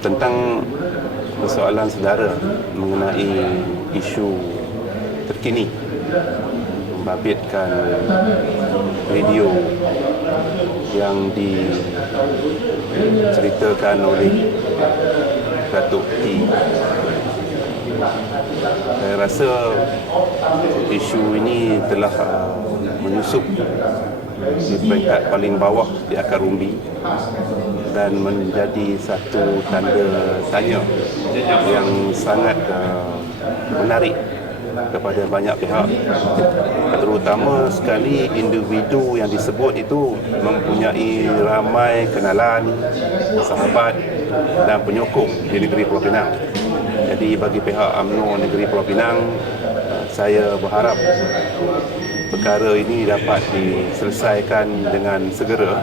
Tentang persoalan saudara mengenai isu terkini membabitkan video yang diceritakan oleh Datuk T. Saya rasa isu ini telah menyusup di peringkat paling bawah di akar umbi dan menjadi satu tanda tanya yang sangat menarik kepada banyak pihak, terutama sekali individu yang disebut itu mempunyai ramai kenalan, sahabat dan penyokong di negeri Pulau Pinang. Jadi bagi pihak UMNO negeri Pulau Pinang, saya berharap perkara ini dapat diselesaikan dengan segera,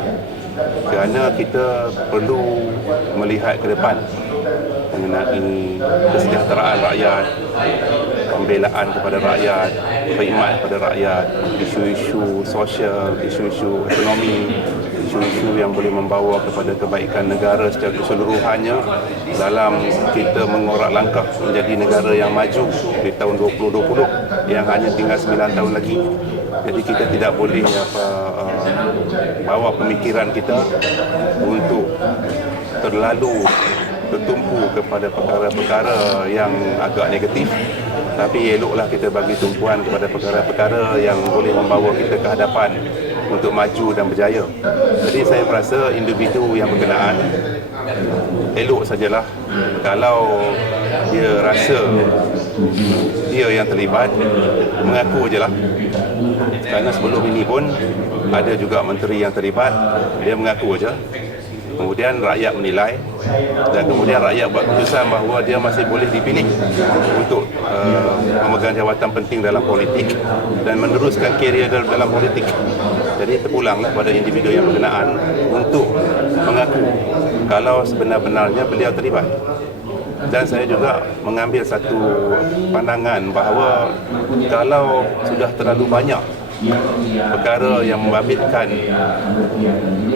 kerana kita perlu melihat ke depan mengenai kesejahteraan rakyat, pembelaan kepada rakyat, khidmat kepada rakyat, isu-isu sosial, isu-isu ekonomi, isu-isu yang boleh membawa kepada kebaikan negara secara keseluruhannya dalam kita mengorak langkah menjadi negara yang maju di tahun 2020 yang hanya tinggal 9 tahun lagi. Jadi kita tidak boleh bawa pemikiran kita untuk terlalu bertumpu kepada perkara-perkara yang agak negatif, tapi eloklah kita bagi tumpuan kepada perkara-perkara yang boleh membawa kita ke hadapan untuk maju dan berjaya. Jadi saya merasa individu yang berkenaan elok sajalah kalau dia rasa dia yang terlibat, mengaku je lah. Kerana sebelum ini pun ada juga menteri yang terlibat, dia mengaku je. Kemudian rakyat menilai dan kemudian rakyat buat keputusan bahawa dia masih boleh dipilih untuk memegang jawatan penting dalam politik dan meneruskan karier dalam politik. Jadi terpulanglah pada individu yang berkenaan untuk mengaku kalau sebenar-benarnya beliau terlibat. Dan saya juga mengambil satu pandangan bahawa kalau sudah terlalu banyak perkara yang membabitkan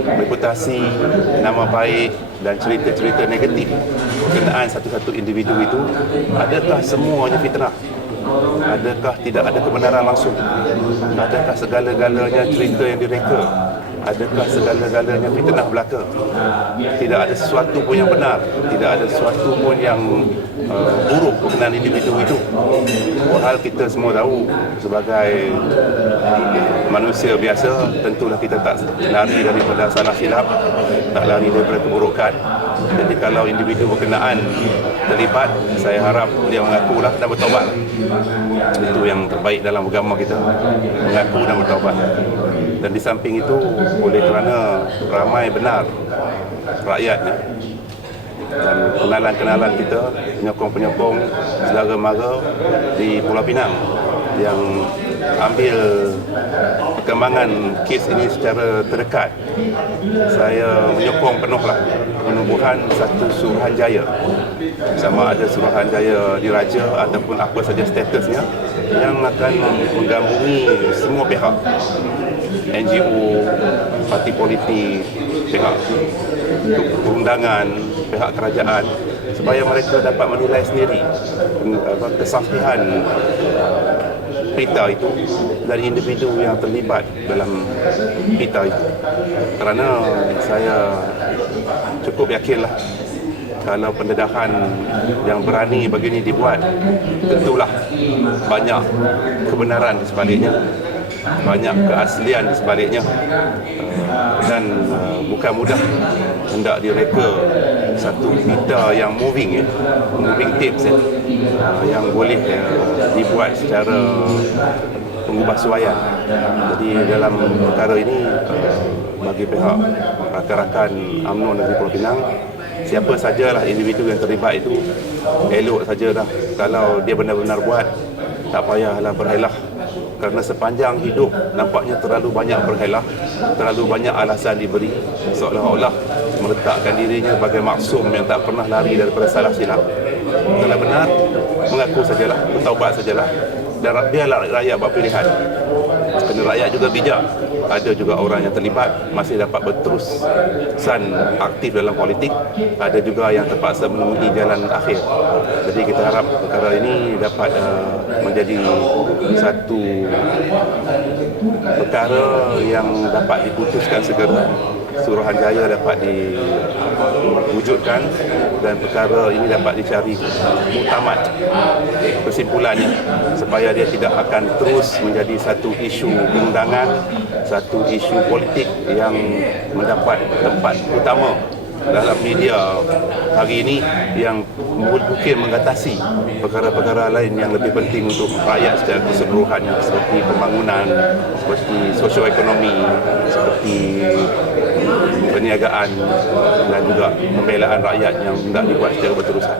reputasi, nama baik dan cerita-cerita negatif berkenaan satu-satu individu itu, adakah semuanya fitnah? Adakah tidak ada kebenaran langsung? Adakah segala-galanya cerita yang direka? Adakah segala-galanya fitnah belaka? Tidak ada sesuatu pun yang benar, tidak ada sesuatu pun yang buruk berkenaan individu itu. Hal kita semua tahu sebagai manusia biasa, tentulah kita tak lari daripada salah silap, tak lari daripada keburukan. Jadi kalau individu berkenaan terlibat, saya harap dia mengakulah dan bertaubat. Itu yang terbaik dalam agama kita, mengaku dan bertaubat. Dan di samping itu, oleh kerana ramai benar rakyatnya dan kenalan-kenalan kita, penyokong-penyokong saudara mara di Pulau Pinang yang ambil perkembangan kes ini secara terdekat, saya menyokong penuhlah penubuhan satu Suruhanjaya, sama ada Suruhanjaya diraja ataupun apa saja statusnya, yang akan menggabungi semua pihak, NGO, parti politik, pihak perundangan, pihak kerajaan, supaya mereka dapat menilai sendiri kesahihan berita itu dan individu yang terlibat dalam berita itu. Kerana saya cukup yakinlah kalau pendedahan yang berani begini dibuat, tentulah banyak kebenaran di sebaliknya, banyak keaslian di sebaliknya, dan bukan mudah hendak direka satu berita yang moving tapes yang boleh dibuat secara pengubahsuaian. Jadi dalam perkara ini, bagi pihak rakan-rakan UMNO Negeri Pulau Pinang, siapa sajalah individu yang terlibat itu, elok sajalah kalau dia benar-benar buat, tak payahlah berhelah kerana sepanjang hidup nampaknya terlalu banyak berhelah, terlalu banyak alasan diberi, seolah-olah meletakkan dirinya sebagai maksum yang tak pernah lari daripada salah silap. Kalau benar, mengaku sajalah, bertaubat sajalah, dan biarlah rakyat buat pilihan. Kerana rakyat juga bijak. Ada juga orang yang terlibat masih dapat berterusan aktif dalam politik, ada juga yang terpaksa menemui jalan akhir. Jadi kita harap perkara ini dapat menjadi satu perkara yang dapat diputuskan segera, Suruhanjaya dapat diwujudkan dan perkara ini dapat dicari muktamad kesimpulannya, supaya dia tidak akan terus menjadi satu isu perundangan, satu isu politik yang mendapat tempat utama dalam media hari ini, yang mungkin mengatasi perkara-perkara lain yang lebih penting untuk rakyat secara keseluruhan, seperti pembangunan, seperti sosioekonomi, seperti perniagaan dan juga pembelaan rakyat yang hendak dibuat secara berterusan.